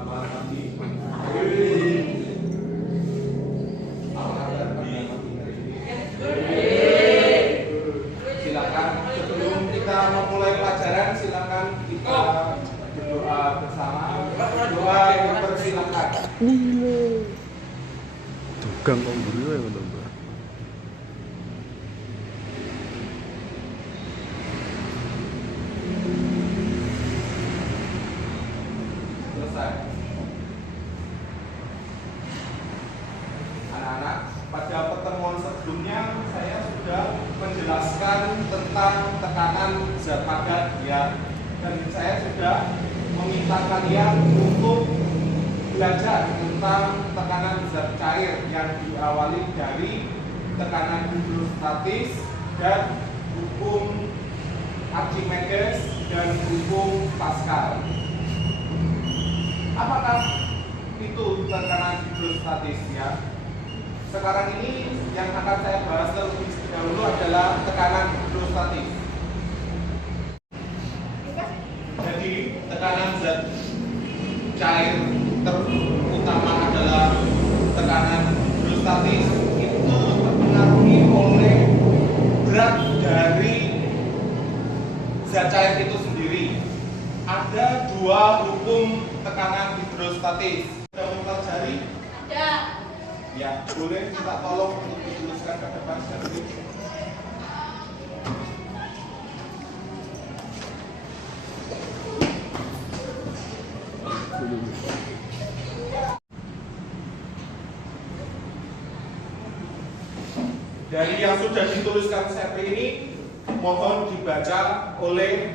Selamat pagi. Apa kabar pagi hari ini? Silakan sebelum kita memulai pelajaran, silakan kita berdoa bersama. Doa dipersilakan. Tukang kok mburi wae ngono, Mbak. Selesai. Anak-anak, pada pertemuan sebelumnya saya sudah menjelaskan tentang tekanan zat padat ya, dan saya sudah meminta kalian untuk belajar tentang tekanan zat cair yang diawali dari tekanan hidrostatis dan hukum Archimedes dan hukum Pascal. Apakah itu tekanan hidrostatis ya? Sekarang ini yang akan saya bahas terlebih dahulu adalah tekanan hidrostatis. Jadi tekanan zat cair terutama adalah tekanan hidrostatis itu terpengaruhi oleh berat dari zat cair itu sendiri. Ada dua hukum tekanan hidrostatis. Sudah mempelajari? Ada. Ya, boleh minta tolong untuk dituliskan ke depan sekali. Dari yang sudah dituliskan Sepri ini, mohon dibaca oleh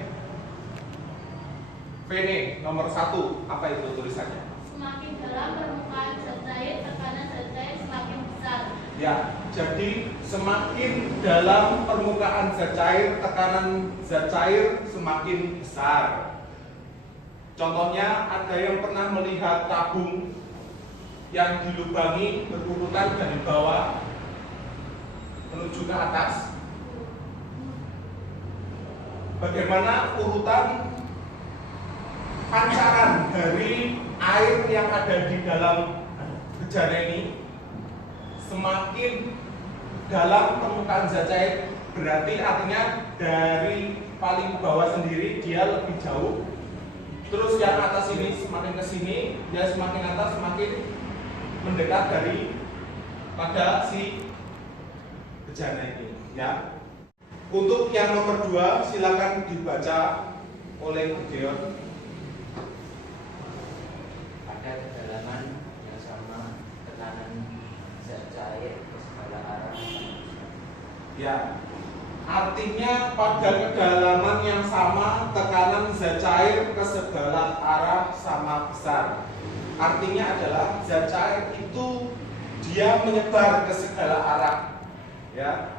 Vene nomor 1. Apa itu tulisannya? Semakin dalam permukaan zat cair, tekanan zat cair semakin besar. Ya, jadi semakin dalam permukaan zat cair, tekanan zat cair semakin besar. Contohnya, ada yang pernah melihat tabung yang dilubangi berurutan dari bawah menuju ke atas. Bagaimana urutan pancaran dari air yang ada di dalam bejana ini? Semakin dalam permukaan zat cair, berarti artinya dari paling bawah sendiri dia lebih jauh. Terus yang atas ini semakin ke sini, dia semakin atas semakin mendekat dari pada si bejana ini, ya. Untuk yang nomor 2 silakan dibaca oleh Gideon. Pada kedalaman yang sama, tekanan zat cair ke segala arah. Ya, artinya pada kedalaman yang sama tekanan zat cair ke segala arah sama besar. Artinya adalah zat cair itu dia menyebar ke segala arah, ya.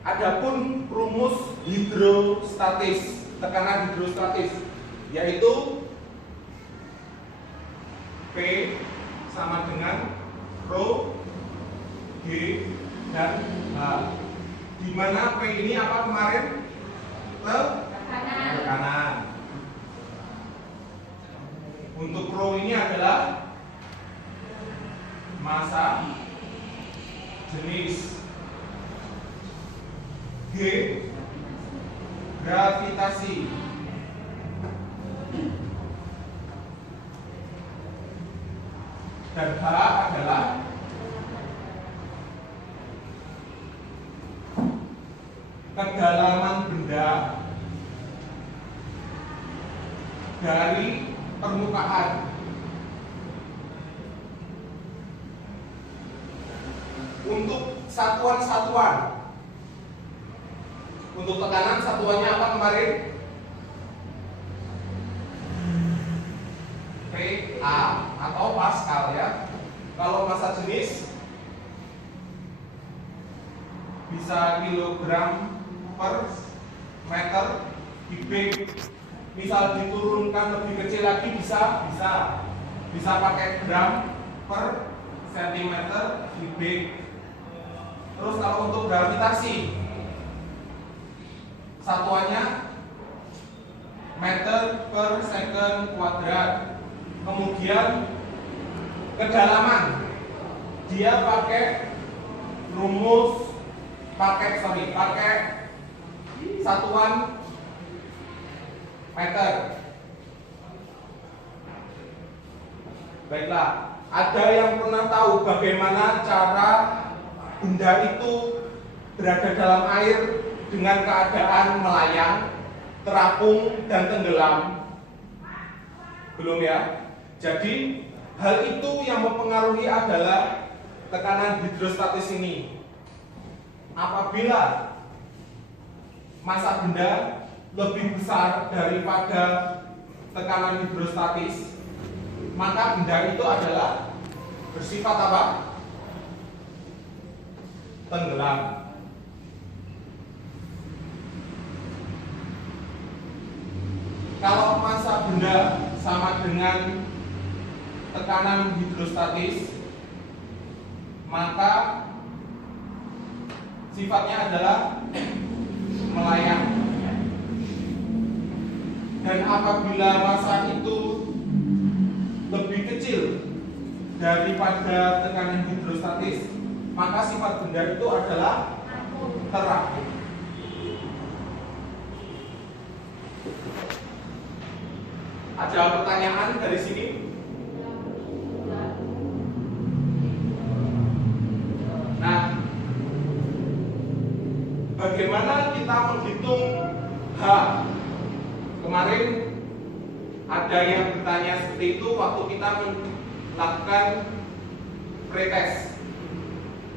Adapun rumus hidrostatis, tekanan hidrostatis, yaitu P sama dengan Rho, G, dan H. Di mana P ini apa kemarin? Tekanan. Tekanan. Untuk Rho ini adalah massa, jenis, G, gravitasi, dan H adalah kedalaman benda dari permukaan. Untuk satuan-satuan, untuk tekanan satuannya apa kemarin? PA atau Pascal ya. Kalau massa jenis bisa kilogram per meter kubik. Misal diturunkan lebih kecil lagi bisa pakai gram per sentimeter kubik. Terus kalau untuk gravitasi satuannya meter per second kuadrat. Kemudian kedalaman, dia pakai rumus, pakai satuan meter. Baiklah, ada yang pernah tahu bagaimana cara benda itu berada dalam air dengan keadaan melayang, terapung, dan tenggelam? Belum ya? Jadi hal itu yang mempengaruhi adalah tekanan hidrostatis ini. Apabila massa benda lebih besar daripada tekanan hidrostatis, maka benda itu adalah bersifat apa? Tenggelam. Kalau massa benda sama dengan tekanan hidrostatis, maka sifatnya adalah melayang. Dan apabila massa itu lebih kecil daripada tekanan hidrostatis, maka sifat benda itu adalah terapung. Ada pertanyaan dari sini? Nah, bagaimana kita menghitung H? Kemarin ada yang bertanya seperti itu waktu kita melakukan pretest.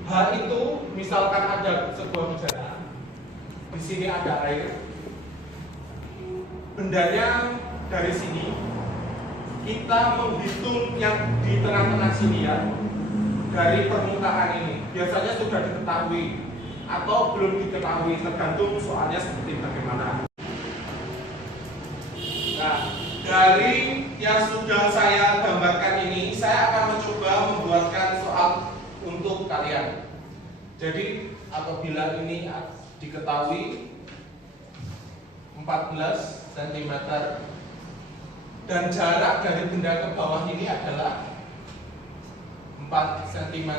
H itu misalkan ada sebuah bejana, di sini ada air, bendanya dari sini, kita menghitung yang di tengah-tengah sini ya, dari permukaan ini. Biasanya sudah diketahui atau belum diketahui, tergantung soalnya seperti bagaimana. Nah, dari yang sudah saya gambarkan ini, saya akan mencoba membuatkan soal untuk kalian. Jadi apabila ini diketahui 14 cm dan jarak dari benda ke bawah ini adalah 4 cm.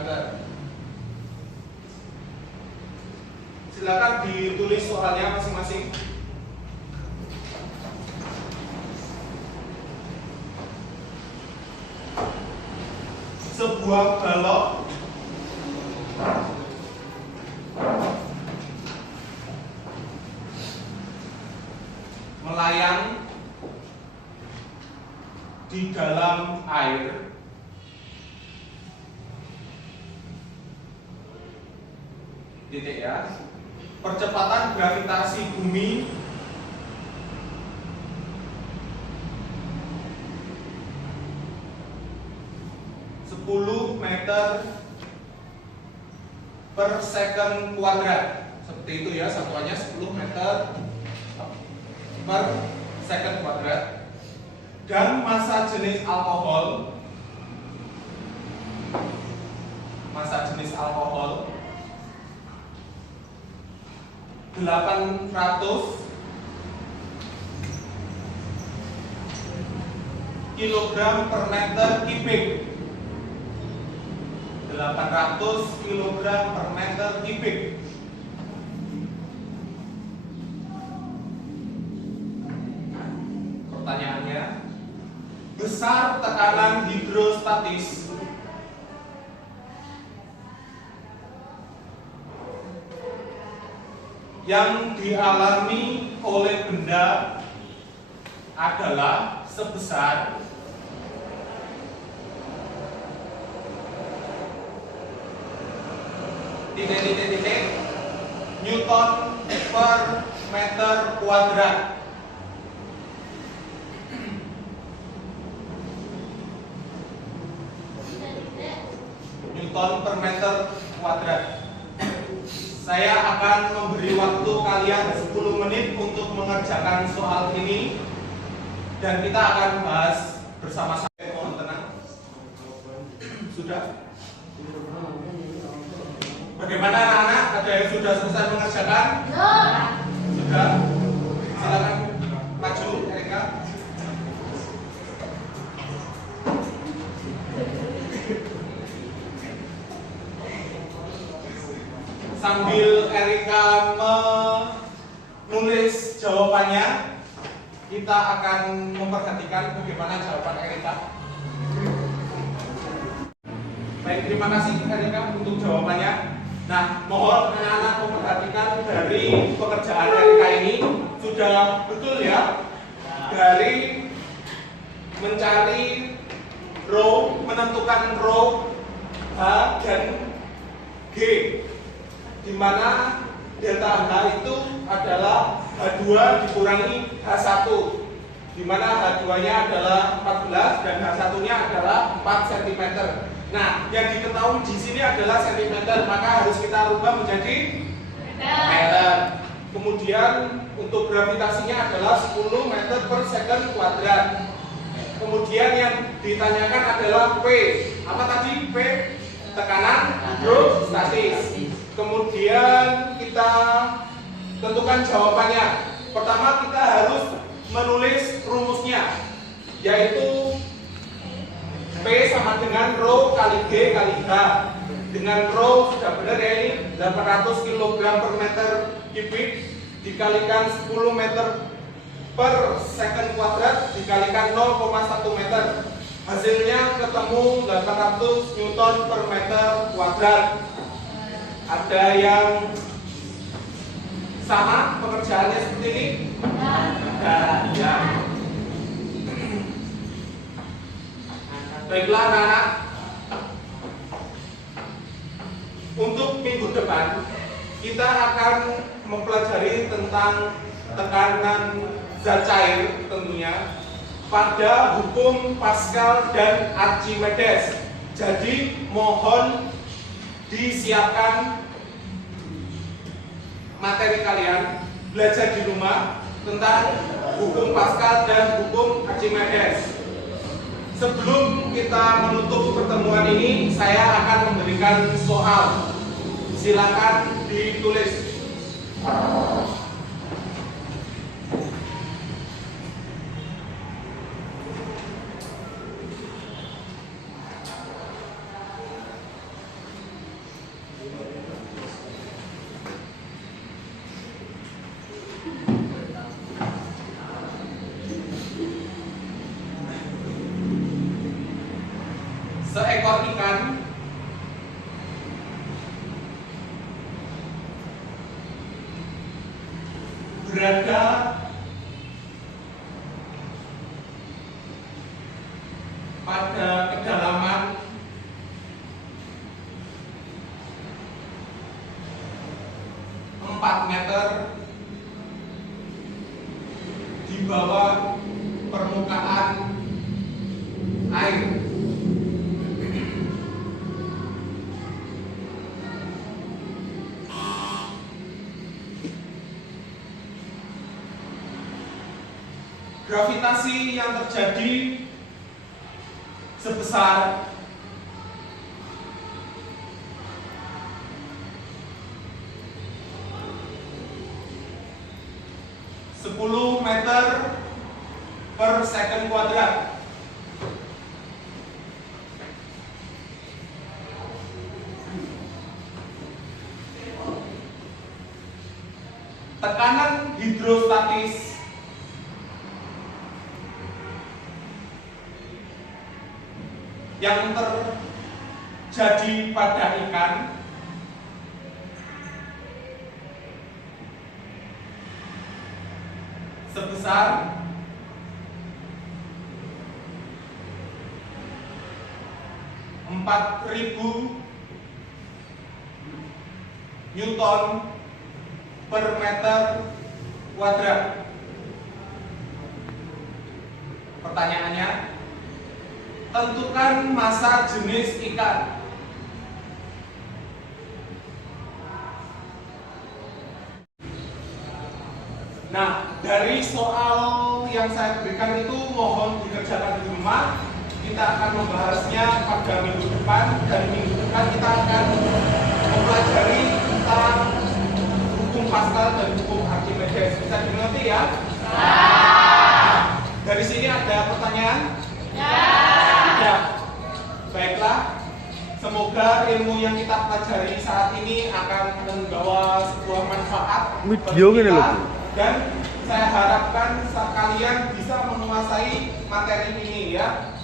Silakan ditulis soalnya masing-masing. Sebuah balok melayang di dalam air titik ya. Percepatan gravitasi bumi meter per second kuadrat. Seperti itu ya, satuannya 10 meter per second kuadrat. Dan massa jenis alkohol 800 kilogram per meter kubik. 800 kilogram per meter kubik. Pertanyaannya, besar tekanan hidrostatis yang dialami oleh benda adalah sebesar titik Newton per meter kuadrat. Newton per meter kuadrat. Saya akan memberi waktu kalian 10 menit untuk mengerjakan soal ini dan kita akan bahas bersama-sama. Mohon tenang. Sudah? Bagaimana anak-anak? Ada yang sudah selesai mengerjakan? Sudah? Silakan maju, Erika. Sambil Erika menulis jawabannya, kita akan memperhatikan bagaimana jawaban Erika. Baik, terima kasih Erika untuk jawabannya. Nah, mohon anak-anak memperhatikan dari pekerjaan Erika ini sudah betul ya, dari mencari row, menentukan row H dan G, di mana delta H itu adalah H2 dikurangi H1, di mana H2-nya adalah 14 dan H1-nya adalah 4 cm. Nah, yang diketahui di sini adalah sentimeter, maka harus kita rubah menjadi meter. Kemudian untuk gravitasinya adalah 10 meter per second kuadrat. Kemudian yang ditanyakan adalah P. Apa tadi? P, tekanan hidrostatis. Kemudian kita tentukan jawabannya. Pertama kita harus menulis rumusnya, yaitu P sama dengan rho kali G kali H. Dengan rho sudah benar ya, ini 800 kg per meter kubik dikalikan 10 meter per second kuadrat dikalikan 0,1 meter. Hasilnya ketemu 800 Newton per meter kuadrat. Ada yang sama pekerjaannya seperti ini? Ya. Baiklah anak-anak, untuk minggu depan kita akan mempelajari tentang tekanan zat cair tentunya pada hukum Pascal dan Archimedes. Jadi mohon disiapkan materi kalian, belajar di rumah tentang hukum Pascal dan hukum Archimedes. Sebelum kita menutup pertemuan ini, saya akan memberikan soal. Silakan ditulis. Seekor ikan berada pada kedalaman 4 meter di bawah permukaan air. Gravitasi yang terjadi sebesar 10 meter per second kuadrat. Tekanan hidrostatis yang terjadi pada ikan sebesar 4.000 Newton per meter kuadrat. Pertanyaannya, tentukan massa jenis ikan. Nah, dari soal yang saya berikan itu mohon dikerjakan di rumah. Kita akan membahasnya pada minggu depan, dan minggu depan kita akan mempelajari tentang hukum Pascal dan hukum Archimedes. Bisa dimengerti ya? Dari sini ada pertanyaan? Ya. Baiklah, semoga ilmu yang kita pelajari saat ini akan membawa sebuah manfaat Video bagi gini kita, loh, Bu. dan saya harapkan kalian bisa menguasai materi ini ya.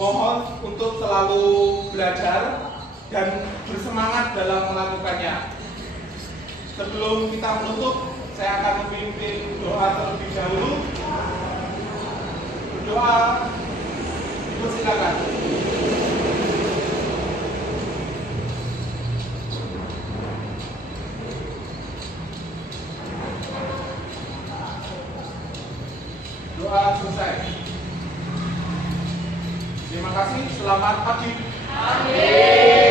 Mohon untuk selalu belajar dan bersemangat dalam melakukannya. Sebelum kita menutup, saya akan memimpin doa terlebih dahulu. Berdoa, silakan. Doa selesai. Terima kasih, selamat pagi. Amin.